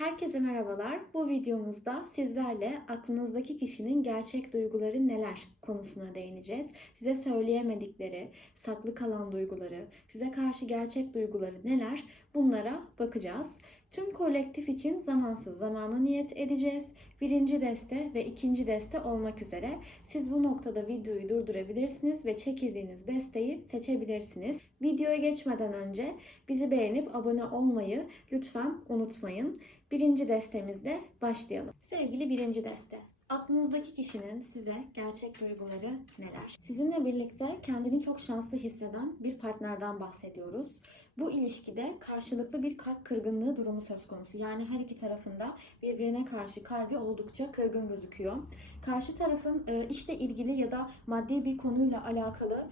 Herkese merhabalar. Bu videomuzda sizlerle aklınızdaki kişinin gerçek duyguları neler konusuna değineceğiz. Size söyleyemedikleri, saklı kalan duyguları, size karşı gerçek duyguları neler bunlara bakacağız. Tüm kolektif için zamansız zamana niyet edeceğiz. Birinci deste ve ikinci deste olmak üzere siz bu noktada videoyu durdurabilirsiniz ve çekildiğiniz desteği seçebilirsiniz. Videoya geçmeden önce bizi beğenip abone olmayı lütfen unutmayın. Birinci destemizle başlayalım. Sevgili birinci deste. Aklınızdaki kişinin size gerçek duyguları neler? Sizinle birlikte kendini çok şanslı hisseden bir partnerden bahsediyoruz. Bu ilişkide karşılıklı bir kalp kırgınlığı durumu söz konusu. Yani her iki tarafında birbirine karşı kalbi oldukça kırgın gözüküyor. Karşı tarafın e, işle ilgili ya da maddi bir konuyla alakalı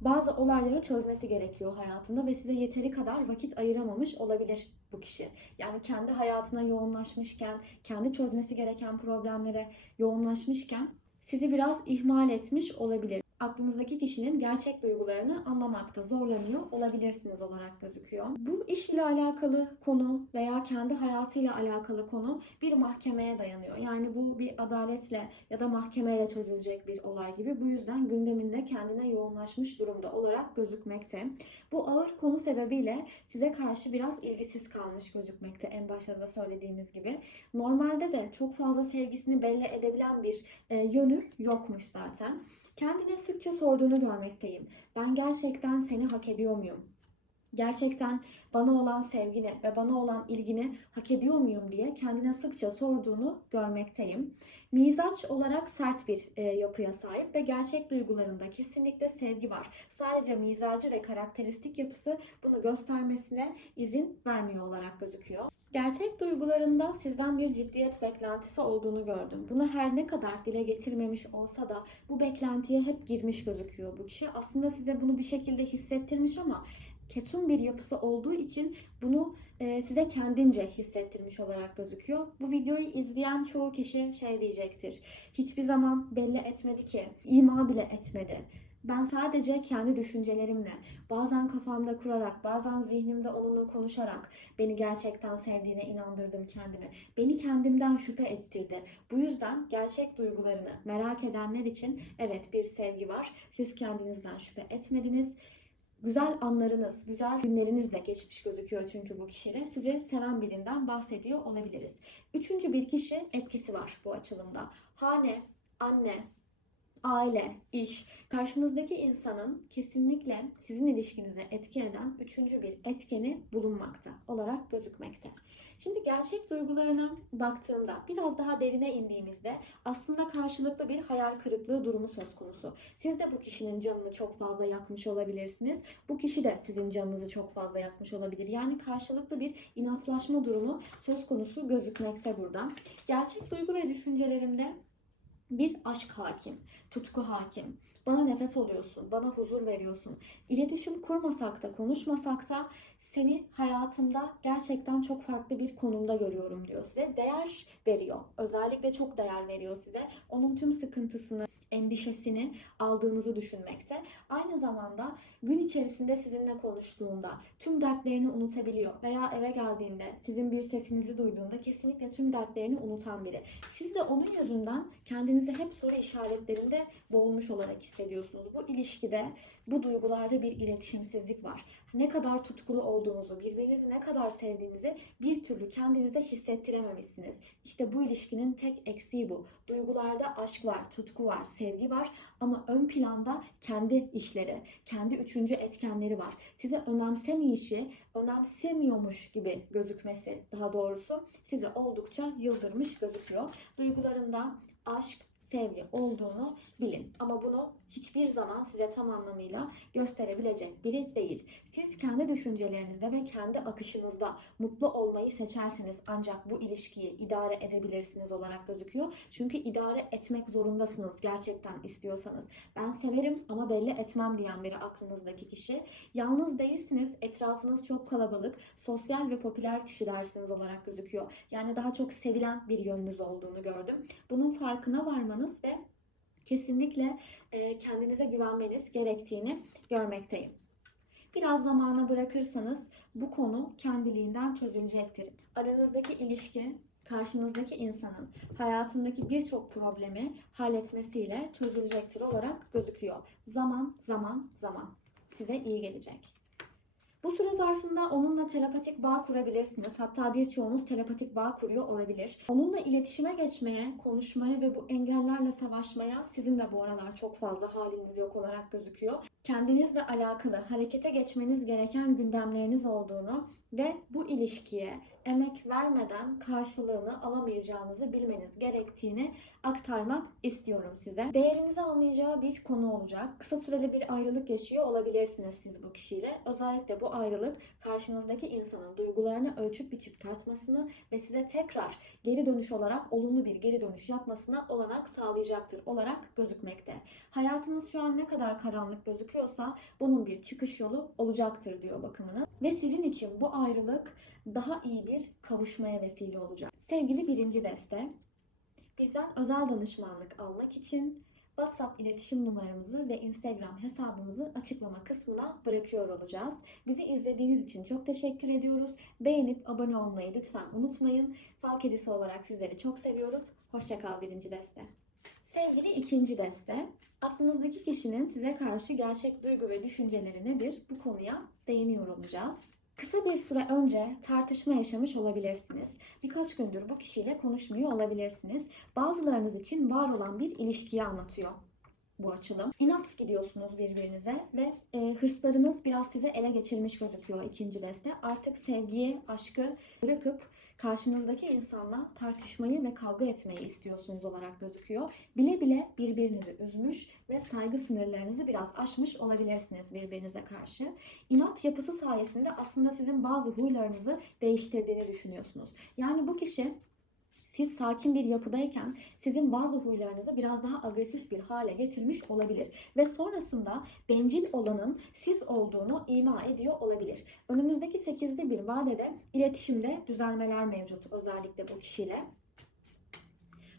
bazı olayları çözmesi gerekiyor hayatında ve size yeteri kadar vakit ayıramamış olabilir bu kişi. Yani kendi hayatına yoğunlaşmışken, kendi çözmesi gereken problemlere yoğunlaşmışken sizi biraz ihmal etmiş olabilir. Aklınızdaki kişinin gerçek duygularını anlamakta zorlanıyor olabilirsiniz olarak gözüküyor. Bu iş ile alakalı konu veya kendi hayatıyla alakalı konu bir mahkemeye dayanıyor. Yani bu bir adaletle ya da mahkemeyle çözülecek bir olay gibi. Bu yüzden gündeminde kendine yoğunlaşmış durumda olarak gözükmekte. Bu ağır konu sebebiyle size karşı biraz ilgisiz kalmış gözükmekte en başta da söylediğimiz gibi. Normalde de çok fazla sevgisini belli edebilen bir e, yönü yokmuş zaten. Kendine sıkça sorduğunu görmekteyim. Ben gerçekten seni hak ediyor muyum? Gerçekten bana olan sevgini ve bana olan ilgini hak ediyor muyum diye kendine sıkça sorduğunu görmekteyim. Mizaç olarak sert bir e, yapıya sahip ve gerçek duygularında kesinlikle sevgi var. Sadece mizacı ve karakteristik yapısı bunu göstermesine izin vermiyor olarak gözüküyor. Gerçek duygularında sizden bir ciddiyet beklentisi olduğunu gördüm. Bunu her ne kadar dile getirmemiş olsa da bu beklentiye hep girmiş gözüküyor bu kişi. Aslında size bunu bir şekilde hissettirmiş ama ketum bir yapısı olduğu için bunu e, size kendince hissettirmiş olarak gözüküyor. Bu videoyu izleyen çoğu kişi şey diyecektir. Hiçbir zaman belli etmedi ki, ima bile etmedi. Ben sadece kendi düşüncelerimle, bazen kafamda kurarak, bazen zihnimde onunla konuşarak beni gerçekten sevdiğine inandırdım kendimi. Beni kendimden şüphe ettirdi. Bu yüzden gerçek duygularını merak edenler için evet bir sevgi var. Siz kendinizden şüphe etmediniz. Güzel anlarınız, güzel günleriniz de geçmiş gözüküyor çünkü bu kişiyle. Sizi seven birinden bahsediyor olabiliriz. Üçüncü bir kişi etkisi var bu açılımda. Hane, anne, aile, iş, karşınızdaki insanın kesinlikle sizin ilişkinize etki eden üçüncü bir etkeni bulunmakta olarak gözükmekte. Şimdi gerçek duygularına baktığımda biraz daha derine indiğimizde aslında karşılıklı bir hayal kırıklığı durumu söz konusu. Siz de bu kişinin canını çok fazla yakmış olabilirsiniz. Bu kişi de sizin canınızı çok fazla yakmış olabilir. Yani karşılıklı bir inatlaşma durumu söz konusu gözükmekte burada. Gerçek duygu ve düşüncelerinde bir aşk hakim, tutku hakim. Bana nefes oluyorsun, bana huzur veriyorsun. İletişim kurmasak da, konuşmasak da seni hayatımda gerçekten çok farklı bir konumda görüyorum diyor size. Değer veriyor. Özellikle çok değer veriyor size. Onun tüm sıkıntısını, endişesini aldığınızı düşünmekte. Aynı zamanda gün içerisinde sizinle konuştuğunda tüm dertlerini unutabiliyor veya eve geldiğinde sizin bir sesinizi duyduğunda kesinlikle tüm dertlerini unutan biri. Siz de onun yüzünden kendinizi hep soru işaretlerinde boğulmuş olarak. Bu ilişkide, bu duygularda bir iletişimsizlik var. Ne kadar tutkulu olduğunuzu, birbirinizi ne kadar sevdiğinizi bir türlü kendinize hissettirememişsiniz. İşte bu ilişkinin tek eksiği bu. Duygularda aşk var, tutku var, sevgi var ama ön planda kendi işleri, kendi üçüncü etkenleri var. Size önemsemeyişi, önemsemiyormuş gibi gözükmesi daha doğrusu sizi oldukça yıldırmış gözüküyor. Duygularında aşk, sevgi olduğunu bilin. Ama bunu hiçbir zaman size tam anlamıyla gösterebilecek biri değil. Siz kendi düşüncelerinizde ve kendi akışınızda mutlu olmayı seçerseniz ancak bu ilişkiyi idare edebilirsiniz olarak gözüküyor. Çünkü idare etmek zorundasınız gerçekten istiyorsanız. Ben severim ama belli etmem diyen biri aklınızdaki kişi. Yalnız değilsiniz. Etrafınız çok kalabalık. Sosyal ve popüler kişilersiniz olarak gözüküyor. Yani daha çok sevilen bir yönünüz olduğunu gördüm. Bunun farkına varmanız ve kesinlikle e, kendinize güvenmeniz gerektiğini görmekteyim. Biraz zamana bırakırsanız bu konu kendiliğinden çözülecektir. Aranızdaki ilişki karşınızdaki insanın hayatındaki birçok problemi halletmesiyle çözülecektir olarak gözüküyor. Zaman, zaman, zaman size iyi gelecek. Bu süre zarfında onunla telepatik bağ kurabilirsiniz. Hatta birçoğunuz telepatik bağ kuruyor olabilir. Onunla iletişime geçmeye, konuşmaya ve bu engellerle savaşmaya sizin de bu aralar çok fazla haliniz yok olarak gözüküyor. Kendinizle alakalı harekete geçmeniz gereken gündemleriniz olduğunu ve bu ilişkiye emek vermeden karşılığını alamayacağınızı bilmeniz gerektiğini aktarmak istiyorum size. Değerinizi anlayacağı bir konu olacak. Kısa süreli bir ayrılık yaşıyor olabilirsiniz siz bu kişiyle. Özellikle bu ayrılık karşınızdaki insanın duygularını ölçüp biçip tartmasını ve size tekrar geri dönüş olarak olumlu bir geri dönüş yapmasına olanak sağlayacaktır olarak gözükmekte. Hayatınız şu an ne kadar karanlık gözüküyorsa bunun bir çıkış yolu olacaktır diyor bakımınız. Ve sizin için bu ayrılık daha iyi bir kavuşmaya vesile olacak. Sevgili birinci deste, bizden özel danışmanlık almak için WhatsApp iletişim numaramızı ve Instagram hesabımızı açıklama kısmına bırakıyor olacağız. Bizi izlediğiniz için çok teşekkür ediyoruz. Beğenip abone olmayı lütfen unutmayın. Fal kedisi olarak sizleri çok seviyoruz. Hoşçakal birinci deste. Sevgili ikinci deste, aklınızdaki kişinin size karşı gerçek duygu ve düşünceleri nedir? Bu konuya değiniyor olacağız. Kısa bir süre önce tartışma yaşamış olabilirsiniz. Birkaç gündür bu kişiyle konuşmuyor olabilirsiniz. Bazılarınız için var olan bir ilişkiyi anlatıyor bu açılım. İnat gidiyorsunuz birbirinize ve e, hırslarınız biraz size ele geçirmiş gözüküyor ikinci deste. Artık sevgiyi, aşkı bırakıp karşınızdaki insanla tartışmayı ve kavga etmeyi istiyorsunuz olarak gözüküyor. Bile bile birbirinizi üzmüş ve saygı sınırlarınızı biraz aşmış olabilirsiniz birbirinize karşı. İnat yapısı sayesinde aslında sizin bazı huylarınızı değiştirdiğini düşünüyorsunuz. Yani bu kişi siz sakin bir yapıdayken sizin bazı huylarınızı biraz daha agresif bir hale getirmiş olabilir. Ve sonrasında bencil olanın siz olduğunu ima ediyor olabilir. Önümüzdeki 8'li bir vadede iletişimde düzelmeler mevcut özellikle bu kişiyle.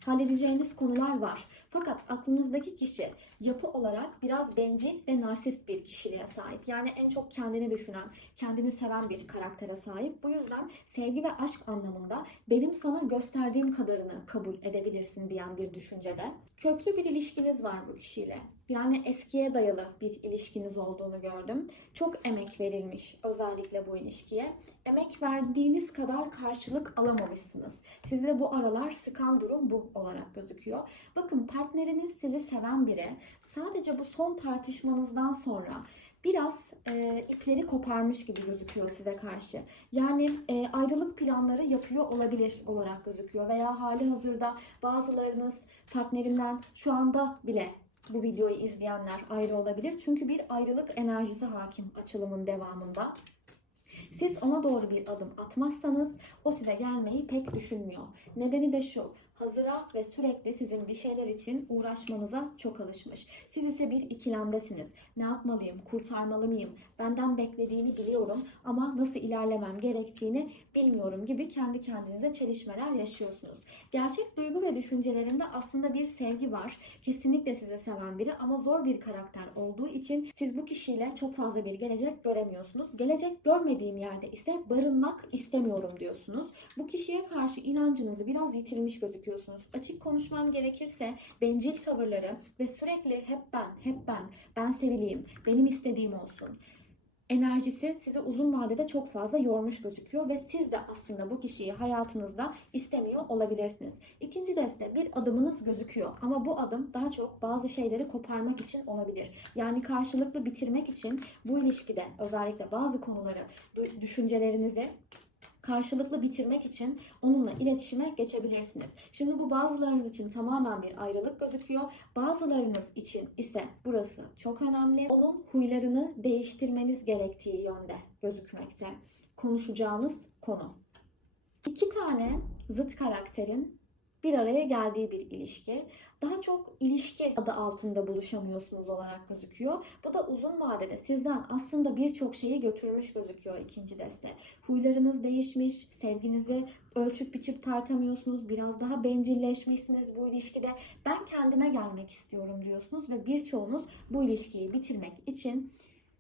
Halledeceğiniz konular var. Fakat aklınızdaki kişi yapı olarak biraz bencil ve narsist bir kişiliğe sahip. Yani en çok kendini düşünen, kendini seven bir karaktere sahip. Bu yüzden sevgi ve aşk anlamında benim sana gösterdiğim kadarını kabul edebilirsin diyen bir düşüncede. Köklü bir ilişkiniz var bu kişiyle. Yani eskiye dayalı bir ilişkiniz olduğunu gördüm. Çok emek verilmiş özellikle bu ilişkiye. Emek verdiğiniz kadar karşılık alamamışsınız. Sizi bu aralar sıkan durum bu olarak gözüküyor. Bakın partneriniz sizi seven biri sadece bu son tartışmanızdan sonra biraz e, ipleri koparmış gibi gözüküyor size karşı. Yani e, ayrılık planları yapıyor olabilir olarak gözüküyor veya hali hazırda bazılarınız partnerinden şu anda bile bu videoyu izleyenler ayrı olabilir. Çünkü bir ayrılık enerjisi hakim açılımın devamında. Siz ona doğru bir adım atmazsanız o size gelmeyi pek düşünmüyor. Nedeni de şu. Hazıra ve sürekli sizin bir şeyler için uğraşmanıza çok alışmış. Siz ise bir ikilemdesiniz. Ne yapmalıyım? Kurtarmalı mıyım? Benden beklediğini biliyorum ama nasıl ilerlemem gerektiğini bilmiyorum gibi kendi kendinize çelişmeler yaşıyorsunuz. Gerçek duygu ve düşüncelerinde aslında bir sevgi var. Kesinlikle sizi seven biri ama zor bir karakter olduğu için siz bu kişiyle çok fazla bir gelecek göremiyorsunuz. Gelecek görmediğim yerde ise barınmak istemiyorum diyorsunuz. Bu kişiye karşı inancınızı biraz yitirmiş gözüküyorsunuz. Açık konuşmam gerekirse bencil tavırları ve sürekli hep ben, hep ben, ben sevileyim, benim istediğim olsun enerjisi sizi uzun vadede çok fazla yormuş gözüküyor ve siz de aslında bu kişiyi hayatınızda istemiyor olabilirsiniz. İkinci deste bir adımınız gözüküyor ama bu adım daha çok bazı şeyleri koparmak için olabilir. Yani karşılıklı bitirmek için bu ilişkide özellikle bazı konuları, düşüncelerinizi karşılıklı bitirmek için onunla iletişime geçebilirsiniz. Şimdi bu bazılarınız için tamamen bir ayrılık gözüküyor. Bazılarınız için ise burası çok önemli. Onun huylarını değiştirmeniz gerektiği yönde gözükmekte. Konuşacağınız konu. İki tane zıt karakterin bir araya geldiği bir ilişki. Daha çok ilişki adı altında buluşamıyorsunuz olarak gözüküyor. Bu da uzun vadede sizden aslında birçok şeyi götürmüş gözüküyor ikinci deste. Huylarınız değişmiş, sevginizi ölçüp biçip tartamıyorsunuz. Biraz daha bencilleşmişsiniz bu ilişkide. Ben kendime gelmek istiyorum diyorsunuz ve birçoğunuz bu ilişkiyi bitirmek için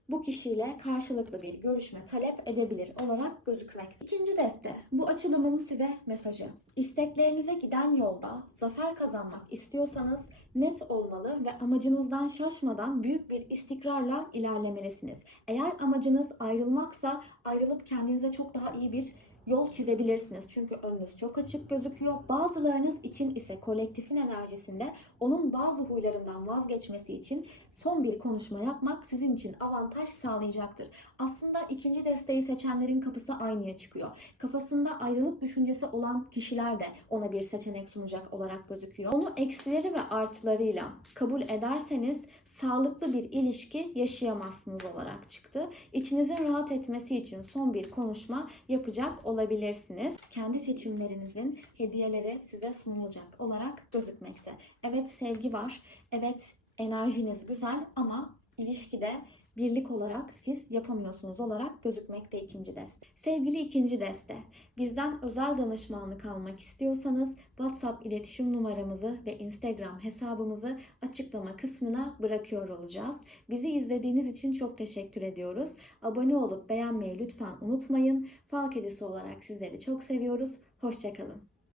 bu kişiyle karşılıklı bir görüşme talep edebilir olarak gözükmekte. İkinci deste. Bu açılımın size mesajı. İsteklerinize giden yolda zafer kazanmak istiyorsanız net olmalı ve amacınızdan şaşmadan büyük bir istikrarla ilerlemelisiniz. Eğer amacınız ayrılmaksa ayrılıp kendinize çok daha iyi bir yol çizebilirsiniz. Çünkü önünüz çok açık gözüküyor. Bazılarınız için ise kolektifin enerjisinde onun bazı huylarından vazgeçmesi için son bir konuşma yapmak sizin için avantaj sağlayacaktır. Aslında ikinci desteği seçenlerin kapısı aynıya çıkıyor. Kafasında ayrılık düşüncesi olan kişiler de ona bir seçenek sunacak olarak gözüküyor. Onu eksileri ve artılarıyla kabul ederseniz sağlıklı bir ilişki yaşayamazsınız olarak çıktı. İçinizin rahat etmesi için son bir konuşma yapacak olabilirsiniz. Kendi seçimlerinizin hediyeleri size sunulacak olarak gözükmekte. Evet sevgi var. Evet enerjiniz güzel ama ilişkide birlik olarak siz yapamıyorsunuz olarak gözükmekte ikinci deste. Sevgili ikinci deste, bizden özel danışmanlık almak istiyorsanız WhatsApp iletişim numaramızı ve Instagram hesabımızı açıklama kısmına bırakıyor olacağız. Bizi izlediğiniz için çok teşekkür ediyoruz. Abone olup beğenmeyi lütfen unutmayın. Fal kedisi olarak sizleri çok seviyoruz. Hoşçakalın.